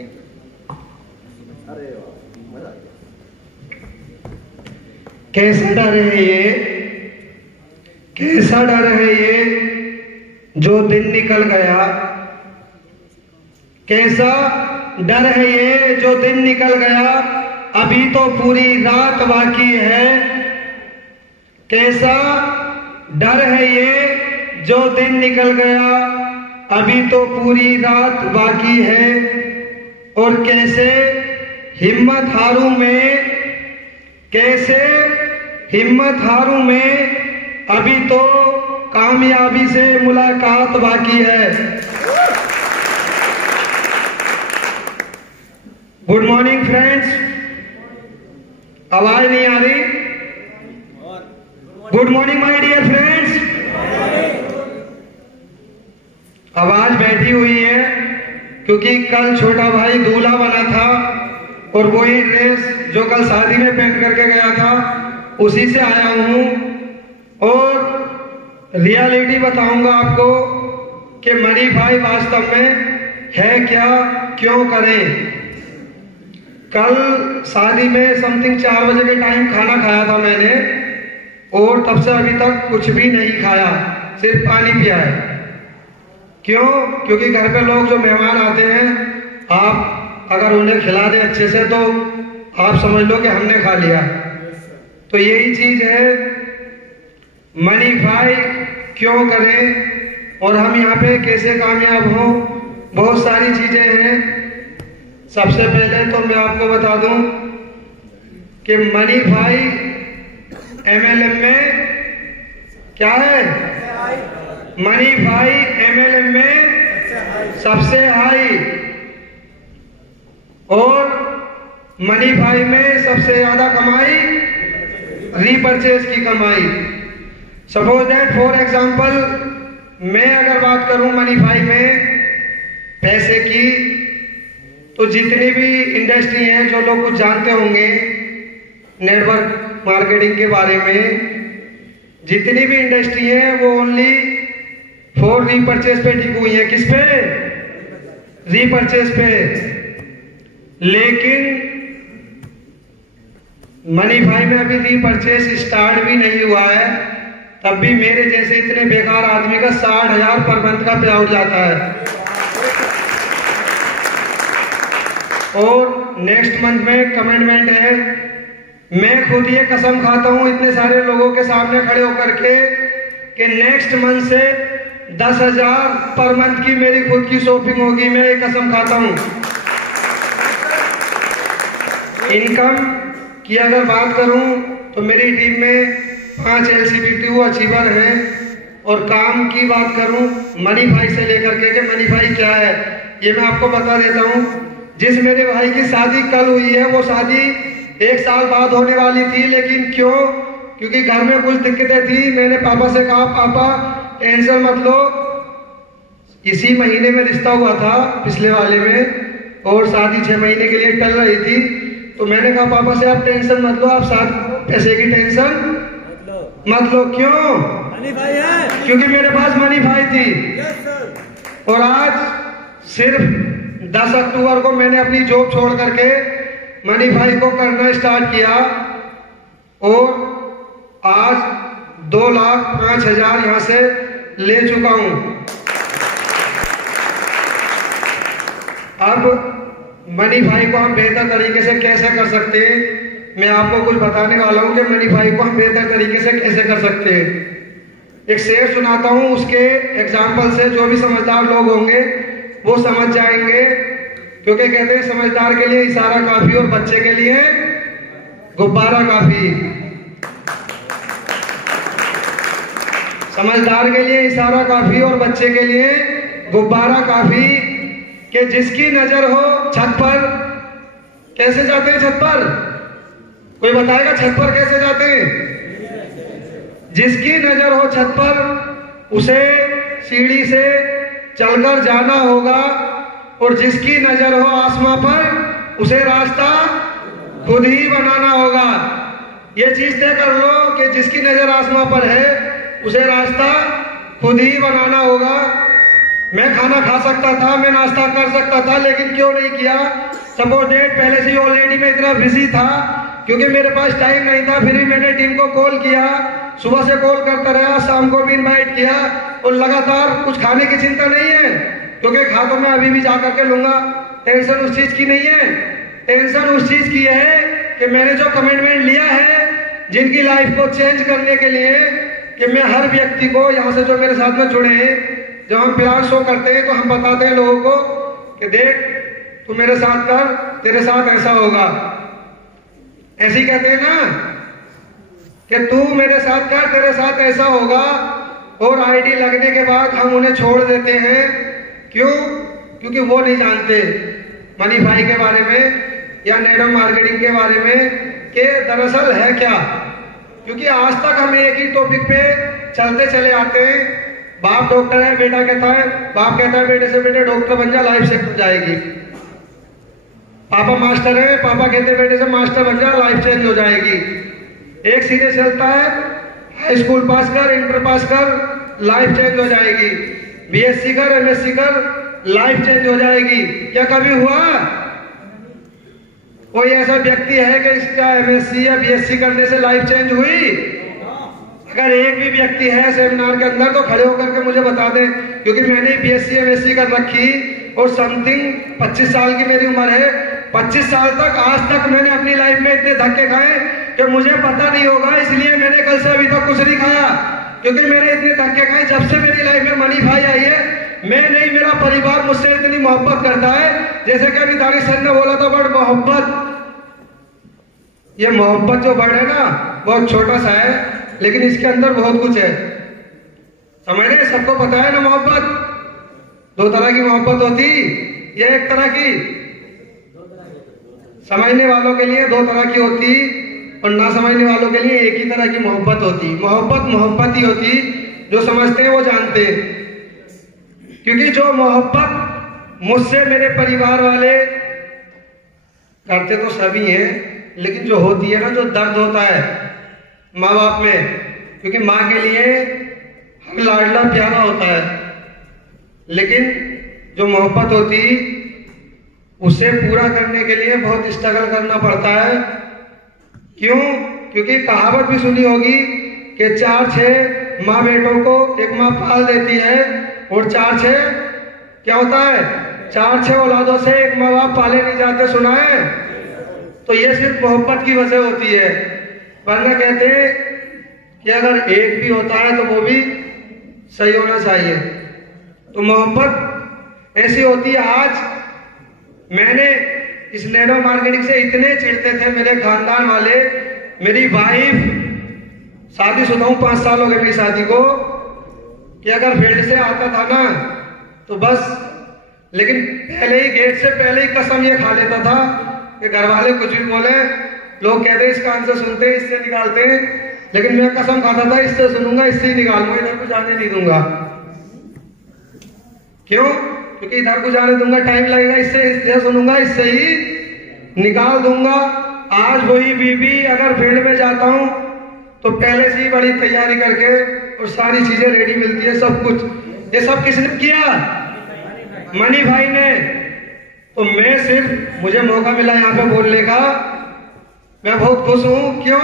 Thank you. अरे वाह, मजा आ गया। कैसा डर है ये, कैसा डर है ये जो दिन निकल गया, कैसा डर है ये जो दिन निकल गया, अभी तो पूरी रात बाकी है। कैसा डर है ये जो दिन निकल गया, अभी तो पूरी रात बाकी है। और कैसे हिम्मत हारूं मैं, कैसे हिम्मत हारूं मैं, अभी तो कामयाबी से मुलाकात बाकी है। गुड मॉर्निंग फ्रेंड्स, आवाज नहीं आ रही? Good morning my dear friends. आवाज बैठी हुई है क्योंकि कल छोटा भाई दूल्हा बना था और वही ड्रेस जो कल शादी में पहन करके गया था उसी से आया हूं। और रियलिटी बताऊंगा आपको कि मनी भाई वास्तव में है क्या, क्यों करें। कल शादी में समथिंग 4 बजे के टाइम खाना खाया था मैंने और तब से अभी तक कुछ भी नहीं खाया, सिर्फ पानी पिया है। क्यों? क्योंकि घर पे लोग जो मेहमान आते हैं, आप अगर उन्हें खिला दें अच्छे से तो आप समझ लो कि हमने खा लिया। तो यही चीज है, मनी भाई क्यों करें और हम यहाँ पे कैसे कामयाब हों। बहुत सारी चीजें हैं। सबसे पहले तो मैं आपको बता दूं कि मनी भाई एमएलएम में क्या है, मनी भाई एमएलएम में सबसे हाई और मनी भाई में सबसे ज्यादा कमाई रीपरचेज की कमाई। सपोज दैट फॉर एग्जांपल मैं अगर बात करूं मनी भाई में पैसे की, तो जितनी भी इंडस्ट्री है, जो लोग कुछ जानते होंगे नेटवर्क मार्केटिंग के बारे में, जितनी भी इंडस्ट्री है वो ओनली फॉर रीपरचेज पे टिकी हुई है। किस पे? रीपरचेज पे। लेकिन मनी भाई में अभी रीपरचेज स्टार्ट भी नहीं हुआ है, तब भी मेरे जैसे इतने बेकार आदमी का 60,000 पर मंथ का पे आउट जाता है। और नेक्स्ट मंथ में कमिटमेंट है। मैं खुद ये कसम खाता हूं इतने सारे लोगों के सामने खड़े होकर के कि नेक्स्ट मंथ से 10,000 पर मंथ की मेरी खुद की शॉपिंग होगी। मैं ये कसम खाता हूं। इनकम की अगर बात करूं तो मेरी टीम में 5 LCBTO अचीवर हैं। और काम की बात करूं मनी भाई से लेकर के मनी भाई क्या है ये मैं आपको बता देता हूं। जिस मेरे भाई की शादी कल हुई है वो शादी 1 साल बाद होने वाली थी, लेकिन क्यों? क्योंकि घर में कुछ दिक्कतें थी। मैंने पापा से कहा पापा टेंशन मत लो, इसी महीने में रिश्ता हुआ था पिछले वाले में और शादी 6 महीने के लिए टल रही थी। तो मैंने कहा पापा से आप टेंशन मत लो, आप साथ पैसे की टेंशन मत लो। क्यों? मनी भाई है, क्योंकि मेरे पास मनी भाई थी। और आज सिर्फ 10 अक्टूबर को मैंने अपनी जॉब छोड़ करके मनी भाई को करना स्टार्ट किया और आज 2,05,000 यहां से ले चुका हूं। अब मनी भाई को हम बेहतर तरीके से कैसे कर सकते हैं, मैं आपको कुछ बताने वाला हूं कि मनी भाई को हम बेहतर तरीके से कैसे कर सकते हैं। एक शेर सुनाता हूं, उसके एग्जाम्पल से जो भी समझदार लोग होंगे वो समझ जाएंगे। क्योंकि कहते हैं समझदार के लिए इशारा काफी और बच्चे के लिए गुब्बारा काफी। समझदार के लिए इशारा काफी और बच्चे के लिए गुब्बारा काफी। कि जिसकी नजर हो छत पर, कैसे जाते हैं छत पर? कोई बताएगा छत पर कैसे जाते हैं? जिसकी नजर हो छत पर उसे सीढ़ी से चलकर जाना होगा और जिसकी नजर हो आसमां पर उसे रास्ता खुद ही बनाना होगा। ये चीज तय कर लो कि जिसकी नजर आसमां पर है उसे रास्ता खुद ही बनाना होगा। मैं खाना खा सकता था, मैं नाश्ता कर सकता था, लेकिन क्यों नहीं किया? सपोज डेट पहले से ही ऑलरेडी मैं इतना बिजी था क्योंकि मेरे पास टाइम नहीं था। फिर भी मैंने टीम को कॉल किया, सुबह से कॉल करता रहा, शाम को भी इनवाइट किया और लगातार कुछ खाने की चिंता नहीं है क्योंकि खा तो मैं अभी भी जा करके लूंगा। टेंशन उस चीज की नहीं है, टेंशन उस चीज की है कि मैंने जो कमिटमेंट लिया है जिनकी लाइफ को चेंज करने के लिए कि मैं हर व्यक्ति को, यहाँ से जो मेरे साथ में जुड़े हैं, जब हम प्लान शो करते हैं तो हम बताते हैं लोगों को कि देख तू मेरे साथ कर, तेरे साथ ऐसा होगा। ऐसे ही कहते हैं ना कि तू मेरे साथ कर, तेरे साथ ऐसा होगा। और आईडी लगने के बाद हम उन्हें छोड़ देते हैं। क्यों? क्योंकि वो नहीं जानते मनी भाई के बारे में या नेटवर्क मार्केटिंग के बारे में कि दरअसल है क्या। क्योंकि आज तक हम एक ही टॉपिक पे चलते चले आते हैं। बाप डॉक्टर है, बेटा कहता है, बाप कहता है बेटे से, बेटे डॉक्टर बन जा, लाइफ सेट हो जाएगी। पापा मास्टर है, पापा कहते बेटे से मास्टर बन जा, लाइफ चेंज हो जाएगी। एक सीधे चलता है, हाई स्कूल पास कर, इंटर पास कर, लाइफ चेंज हो जाएगी। बीएससी कर, एमएससी कर, लाइफ चेंज हो जाएगी। क्या कभी हुआ कोई ऐसा व्यक्ति है कि इसका एमएससी या बीएससी करने से लाइफ चेंज हुई? अगर एक भी व्यक्ति है सेमिनार के अंदर तो खड़े होकर के मुझे बता दें, क्योंकि मैंने बीएससी एमएससी कर रखी और समथिंग 25 साल की मेरी उम्र है। 25 साल तक आज तक मैंने अपनी लाइफ में इतने धक्के खाए कि मुझे पता नहीं होगा, इसलिए मैंने कल से अभी तक कुछ नहीं खाया। क्योंकि मैंने इतने धक्के खाए, जब से मेरी लाइफ में मनी भाई आई है, मैं नहीं, मेरा परिवार मुझसे इतनी मोहब्बत करता है। जैसे कि अभी दानिश सर ने बोला था वर्ड मोहब्बत, ये मोहब्बत जो वर्ड है ना बहुत छोटा सा है, लेकिन इसके अंदर बहुत कुछ है। समझ रहे? सबको पता है ना मोहब्बत दो तरह की मोहब्बत होती, ये एक तरह की समझने वालों के लिए दो तरह की होती और ना समझने वालों के लिए एक ही तरह की मोहब्बत होती। मोहब्बत ही होती, जो समझते हैं वो जानते हैं। क्योंकि जो मोहब्बत मुझसे मेरे परिवार वाले करते तो सभी हैं, लेकिन जो होती है ना, जो दर्द होता है माँ बाप में, क्योंकि माँ के लिए हर लाडला प्यारा होता है, लेकिन जो मोहब्बत होती उसे पूरा करने के लिए बहुत स्ट्रगल करना पड़ता है। क्यों? क्योंकि कहावत भी सुनी होगी कि 4-6 माँ बेटों को एक माँ पाल देती है और 4-6 क्या होता है, 4-6 औलादों से एक माँ बाप पाले नहीं जाते। सुना है? तो ये सिर्फ मोहब्बत की वजह होती है। वरना कहते हैं कि अगर एक भी होता है तो वो भी सही होना चाहिए। तो मोहब्बत ऐसी होती है। आज मैंने इस नेटवर्क मार्केटिंग से इतने चिढ़ते थे मेरे खानदान वाले, मेरी वाइफ, शादीशुदा हूं, 5 साल हो गए मेरी शादी को, कि अगर फील्ड से आता था ना तो बस, लेकिन पहले ही गेट से पहले ही कसम ये खा लेता था कि घर वाले कुछ भी बोले, लोग कहते हैं इसका आंसर सुनते हैं इससे निकालते हैं, लेकिन मैं कसम खाता था इससे सुनूंगा इससे ही निकालूंगा, इधर को जाने नहीं दूंगा। क्यों? क्योंकि इधर को जाने दूंगा टाइम लगेगा, इससे सुनूंगा इससे ही निकाल दूंगा। आज वही बीबी अगर फील्ड में जाता हूं तो पहले से ही बड़ी तैयारी करके और सारी चीजें रेडी मिलती है, सब कुछ। ये सब किसने किया? मनी भाई ने। तो मैं सिर्फ, मुझे मौका मिला यहाँ पे बोलने का, मैं बहुत खुश हूँ। क्यों?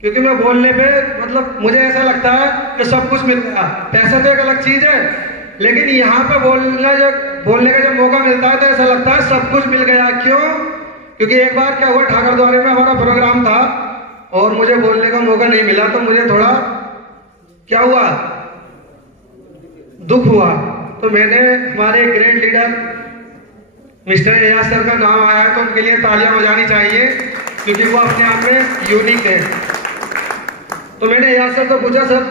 क्योंकि मैं बोलने पे मतलब मुझे ऐसा लगता है कि सब कुछ मिल गया। पैसा तो एक अलग चीज है, लेकिन यहाँ पे बोलने का जब मौका मिलता है तो ऐसा लगता है सब कुछ मिल गया। क्यों? क्योंकि एक बार क्या हुआ, ठाकर द्वारे में हमारा प्रोग्राम था और मुझे बोलने का मौका नहीं मिला, तो मुझे थोड़ा क्या हुआ, दुख हुआ। तो मैंने हमारे great leader mister Ayaz sir का नाम आया तो उनके लिए तालियां बजानी चाहिए, क्योंकि वो अपने आप में यूनिक है। तो मैंने एयाज सर को पूछा, सर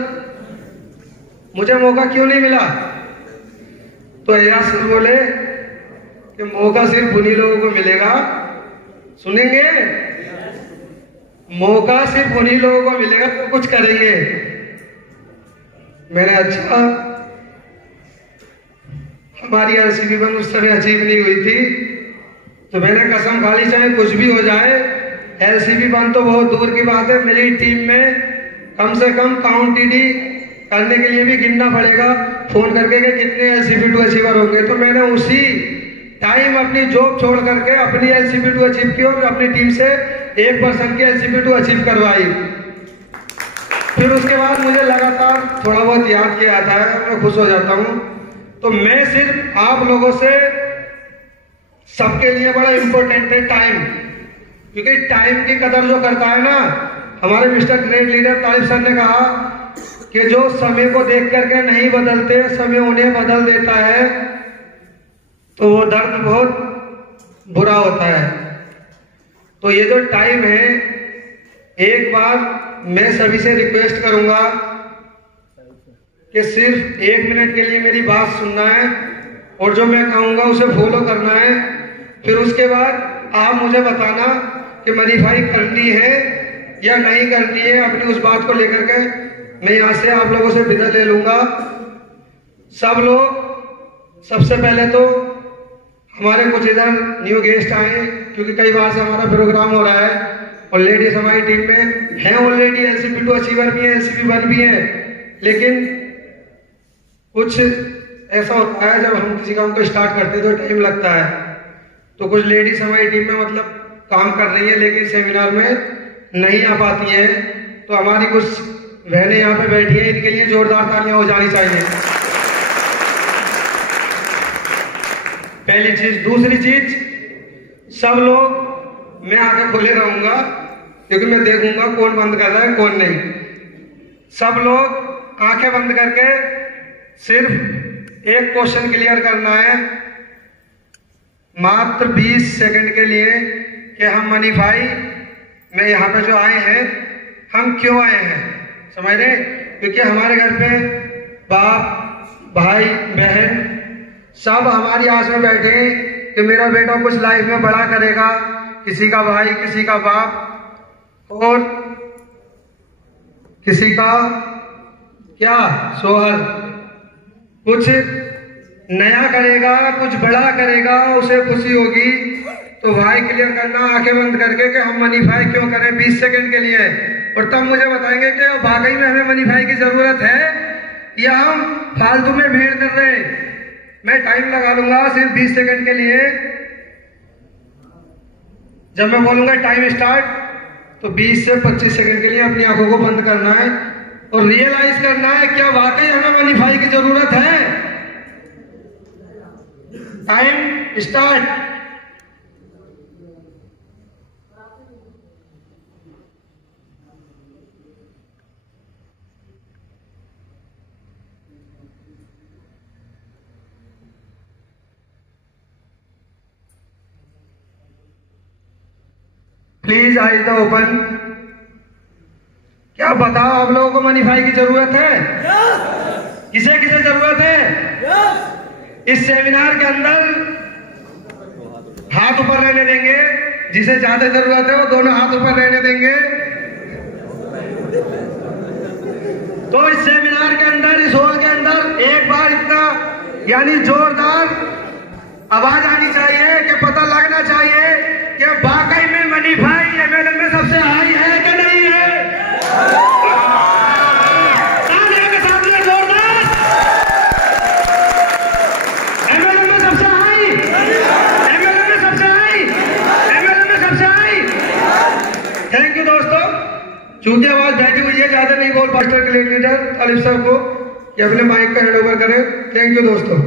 मुझे मौका क्यों नहीं मिला? तो एयाज सर बोले कि मौका सिर्फ उन्हीं लोगों को मिलेगा, सुनेंगे, मौका सिर्फ उन्हीं लोगों को मिलेगा तो कुछ करेंगे। मैंने अच्छा, हमारी एलसीबी बन उस समय अचीव नहीं हुई थी, तो मैंने कसम खा ली चाहे कुछ भी हो जाए, एलसीबी बन तो बहुत दूर की बात है, मेरी टीम में कम से कम काउंट टीडी करने के लिए भी गिनना पड़ेगा फोन करके कि कितने LCP2 अचीवर होंगे, तो मैंने उसी टाइम अपनी जॉब छोड़ करके अपनी LCP2 अचीव की और अपनी टीम से 1% की LCP2 अचीव करवाई। फिर उसके बाद मुझे लगातार थोड़ा बहुत याद किया आता है और मैं खुश हो जाता हूँ। तो मैं सिर्फ आप लोगों से, सबके लिए बड़ा इंपॉर्टेंट है टाइम, क्योंकि टाइम की कदर जो करता है ना, हमारे मिस्टर ग्रेट लीडर तालिब सर ने कहा कि जो समय को देख करके नहीं बदलते, समय उन्हें बदल देता है, तो वो दर्द बहुत बुरा होता है। तो ये जो टाइम है, एक बार मैं सभी से रिक्वेस्ट करूंगा कि सिर्फ 1 मिनट के लिए मेरी बात सुनना है और जो मैं कहूंगा उसे फॉलो करना है। फिर उसके बाद आप मुझे बताना कि मनीभाई करनी है या नहीं करनी है। अपनी उस बात को लेकर के मैं यहाँ से आप लोगों से विदा ले लूंगा। सब लोग, सबसे पहले तो हमारे कुछ इधर न्यू गेस्ट आए, क्योंकि कई बार से हमारा प्रोग्राम हो रहा है और लेडीज हमारी टीम में हैं, ऑलरेडी LCP2 अचीवर भी है, LCP1 भी है, लेकिन कुछ ऐसा होता है जब हम किसी काम को स्टार्ट करते हैं तो टाइम लगता है। तो कुछ लेडीज हमारी टीम में मतलब काम कर रही है लेकिन सेमिनार में नहीं आ पाती हैं, तो हमारी कुछ बहनें यहाँ पे बैठी हैं, इनके लिए जोरदार तालियां हो जानी चाहिए। पहली चीज। दूसरी चीज, सब लोग, मैं आगे खुले रहूंगा क्योंकि मैं देखूंगा कौन बंद कर रहा है कौन नहीं। सब लोग आंखें बंद करके सिर्फ एक क्वेश्चन क्लियर करना है, मात्र 20 सेकंड के लिए, कि हम मनीभाई में यहाँ पे जो आए हैं, हम क्यों आए हैं, समझ रहे? क्योंकि हमारे घर पे बाप, भाई, बहन सब हमारी आस में बैठे हैं कि मेरा बेटा कुछ लाइफ में बड़ा करेगा, किसी का भाई, किसी का बाप और किसी का क्या शोहर कुछ नया करेगा, कुछ बड़ा करेगा, उसे खुशी होगी। तो भाई क्लियर करना आंखें बंद करके कि हम मनीभाई क्यों करें 20 सेकंड के लिए, और तब मुझे बताएंगे कि वाकई में हमें मनीभाई की जरूरत है या हम फालतू में भीड़ कर रहे हैं। मैं टाइम लगा लूंगा सिर्फ 20 सेकंड के लिए। जब मैं बोलूंगा टाइम स्टार्ट, तो 20 से 25 सेकंड के लिए अपनी आंखों को बंद करना है और रियलाइज करना है क्या वाकई हमें मनीभाई की जरूरत है। Time start. Please eyes the open. क्या बताओ आप लोगों को मनीभाई की जरूरत है? किसे किसे जरूरत है? इस सेमिनार के अंदर हाथ ऊपर रहने देंगे, जिसे ज्यादा जरूरत है वो दोनों हाथ ऊपर रहने देंगे। तो इस सेमिनार के अंदर, इस हॉल के अंदर एक बार इतना यानी जोरदार आवाज आनी चाहिए कि पता लगना चाहिए कि वाकई में मनीभाई MLM में सबसे हाई है कि नहीं है। तालियों के साथ में जोरदार। MLM में सबसे हाई, MLM में सबसे हाई, MLM में सबसे हाई। थैंक यू दोस्तों। चूंकि आवाज बैठी हुई है, ज्यादा नहीं बोल, मास्टर के लीडर तालिब सर को कि अपने माइक का हैंड ओवर करें। थैंक यू दोस्तों।